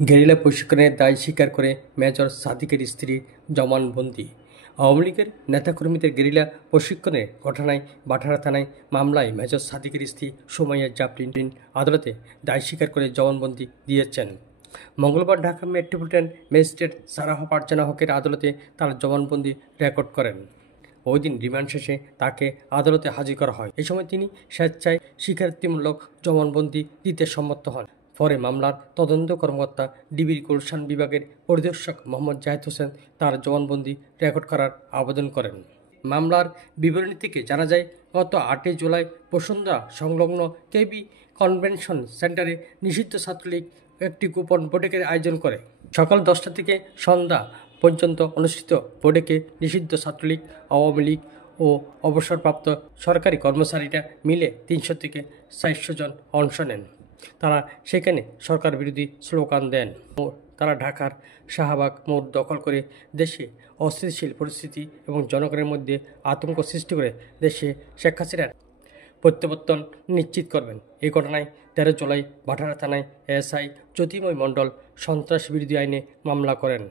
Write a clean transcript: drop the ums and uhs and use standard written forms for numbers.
Guerrilla প্রশিক্ষণের দায় স্বীকার করে মেজর সাদিকের স্ত্রী জবানবন্দি। আওয়ামী লীগের নেতাকর্মীদের গেরিলা প্রশিক্ষণের ঘটনায় বাটারা থানায় মামলায় মেজর সাদিকের স্ত্রী সুমাইয়া জাফরিন আদালতে দায় স্বীকার করে জবানবন্দি দিয়েছেন। মঙ্গলবার Dhaka metropolitan magistrate Sarah Farzana হকের আদালতে তার জবানবন্দি রেকর্ড করেন। ওই দিন রিমান্ড শেষে তাকে আদালতে হাজির করা হয়। এই সময় তিনি স্বেচ্ছায় স্বীকারোক্তিমূলক জবানবন্দি দিতে সম্মত হন। পরে মামলার তদন্ত কর্মকর্তা ডিবির গুলশান বিভাগের পরিদর্শক মোহাম্মদ জাহিদ হোসেন তার জবানবন্দি রেকর্ড করার আবেদন করেন। মামলার বিবরণী থেকে জানা যায়, গত 8 জুলাই বসুন্ধরা সংলগ্ন কেবি কনভেনশন সেন্টারে নিষিদ্ধ ছাত্রলীগ একটি গোপন বৈঠকের আয়োজন করে। সকাল 10টা থেকে সন্ধ্যা পর্যন্ত অনুষ্ঠিত বৈঠকে নিষিদ্ধ ছাত্রলীগ, আওয়ামী লীগ ও অবসরপ্রাপ্ত সরকারি কর্মচারীরা মিলে 300 থেকে 400 জন অংশ নেন। তারা সেখানে সরকার বিরোধী স্লোগান দেন। তারা ঢাকার শাহবাগ মোড় দখল করে দেশে অস্থিতিশীল পরিস্থিতি এবং জনগণের মধ্যে আতঙ্ক সৃষ্টি করে দেশে শেখ হাসিনার প্রত্যাবর্তন নিশ্চিত করবেন। এই ঘটনায় 13 জুলাই বাটারা থানায় এসআই জ্যোতির্ময় মণ্ডল সন্ত্রাস বিরোধী আইনে মামলা করেন।